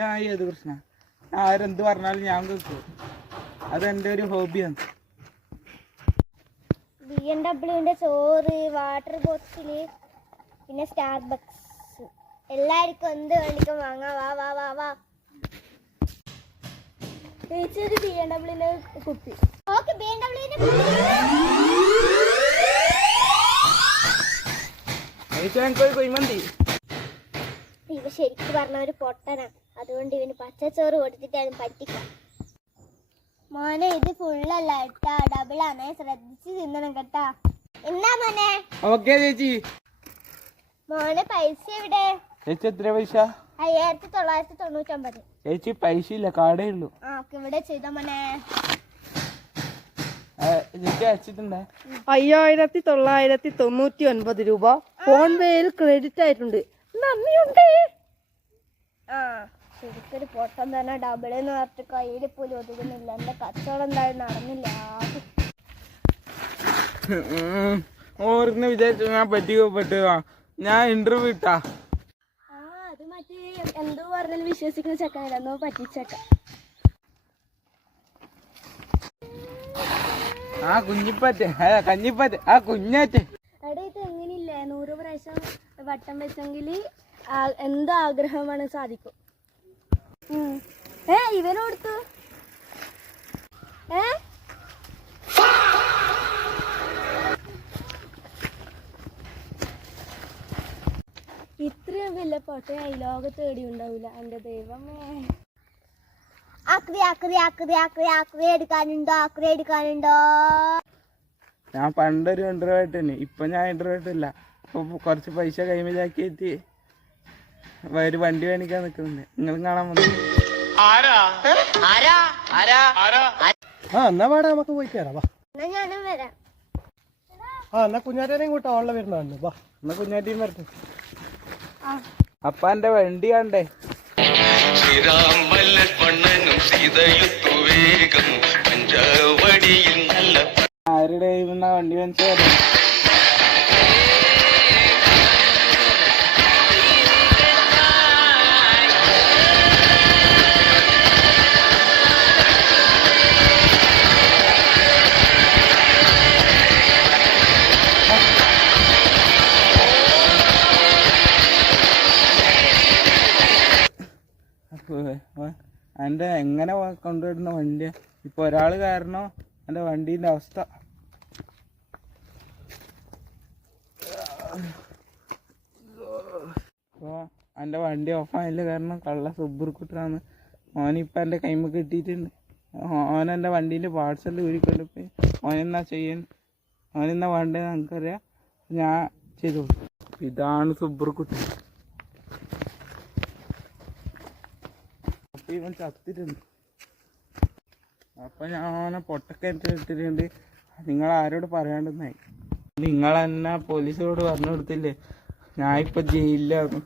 ഞാൻ ഏത് കൃഷ്ണ ആരെന്ത് പറഞ്ഞാലും ഞാൻ കേൾക്കും. അതെൻ്റെ ഒരു ഹോബിയാണ്. BMW ചോറ്, വാട്ടർ ബോട്ടില്, പിന്നെ സ്റ്റാർബക്സ് എല്ലാവർക്കും എന്ത് വേണ്ടിക്കും വാങ്ങാം. വാ വാ വാ വാ ചേച്ചി ഒരു BMW കുപ്പി. ഓക്കെ ഇവ ശരിക്കും പറഞ്ഞ ഒരു പൊട്ടനാ. അതുകൊണ്ട് ഇവന് പച്ചച്ചോറ് കൊടുത്തിട്ടാണ് പറ്റിക്കാം. മോനെ ഇത് ഫുള്ളല്ല കേട്ടാ, ഡബിൾ ആണ്, ശ്രദ്ധിച്ച് തിന്നണം കേട്ടാ. എന്താ മോനെ? ഓക്കെ ചേച്ചി. മോനെ പൈസ എവിടെ? ചേച്ചി എത്ര പൈസ? 5999. ചേച്ചി പൈസ ഇല്ല, കാർഡേ ഉള്ളൂ. ഇവിടെ ചെയ്തോ മോനെ. ചേച്ചി അയച്ചിട്ടുണ്ടേ 5999 രൂപ ഫോൺ പേയിൽ ക്രെഡിറ്റ് ആയിട്ടുണ്ട്. നന്ദിയുണ്ട്. ശരിക്കൊരു പൊട്ടം തന്നെ. ഡബിൾ എന്ന് പറഞ്ഞിട്ട് കയ്യിൽ പോലും ഒതുങ്ങുന്നില്ല. എന്റെ കച്ചവടം എന്തായാലും നടന്നില്ല. ഓർന്ന് വിചാരിച്ചു ഞാൻ പറ്റിക്കപ്പെട്ടു. ഞാൻ ഇന്റർവ്യൂ ഇട്ടാ. അത് മറ്റേ എന്തോ പറഞ്ഞാലും വിശ്വസിക്കുന്ന ചെക്കനല്ല, എന്തോ പറ്റിച്ചേക്ക. ആ കുഞ്ഞിപ്പറ്റ കഞ്ഞിപ്പറ്റ ആ കുഞ്ഞാറ്റ്. എടാ ഇത് എങ്ങനെയില്ലേ, 100 പ്രാവശ്യം വട്ടം വെച്ചെങ്കിൽ എന്തോ ആഗ്രഹമാണ് സാധിക്കും. ഇവനോടുത്തു ഇത്രയും വലിയ പൊട്ട ഈ ലോകത്ത് എടി ഉണ്ടാവില്ല. എന്റെ ദൈവമേ. എടുക്കാനുണ്ടോ? ഞാൻ പണ്ടൊരു ഇന്റർവ്യൂ തന്നെ. ഇപ്പൊ ഞാൻ ഇന്റർവ്യൂ ഇല്ല. ഇപ്പൊ കുറച്ച് പൈസ കൈമലാക്കിയിട്ട് ഒരു വണ്ടി മേടിക്കാൻ നിൽക്കുന്നുണ്ട്. നിങ്ങളും കാണാൻ വന്നു. എന്നാ പാടാ നമുക്ക് പോയി കയറാം. ഞാനും വരാം. എന്നാ കുഞ്ഞാറ്റേനെയും കൂട്ടാ ഉള്ള വരുന്നുണ്ട്. വാ എന്നാ കുഞ്ഞാറ്റിയും വരട്ടെ. അപ്പ എന്റെ വണ്ടി കണ്ടേ. ആരുടെ വണ്ടി മനസ്സിലായി. എൻ്റെ എങ്ങനെ കൊണ്ടുവരുന്ന വണ്ടിയാ. ഇപ്പൊ ഒരാൾ കാരണം എൻ്റെ വണ്ടീൻ്റെ അവസ്ഥ. അപ്പോൾ എൻ്റെ വണ്ടി ഓഫായതിൽ കാരണം കള്ള സുബ്ബർക്കുട്ടനാണ്. ഓനിപ്പോൾ എൻ്റെ കൈമ കിട്ടിയിട്ടുണ്ട്. ഓനെൻ്റെ വണ്ടീൻ്റെ പാർട്സെല്ലാം ഊരിക്കൊണ്ട് പോയി. ഓനെന്നാ ചെയ്യാൻ, ഓനെന്നാ വേണ്ടത് നമുക്കറിയാം. ഞാൻ ചെയ്തു. ഇതാണ് സുബ്ബർക്കുട്ടൻ. അപ്പം ഇവൻ ചത്തിട്ടുണ്ട്. അപ്പം ഞാൻ ഓനെ പൊട്ടക്കയറ്റി ഇട്ടിട്ടുണ്ട്. നിങ്ങൾ ആരോട് പറയാണ്ടെന്നായി. നിങ്ങളെന്നാ പോലീസോട് പറഞ്ഞു കൊടുത്തില്ലേ ഞാൻ ഇപ്പം ജയിലിലാണ്.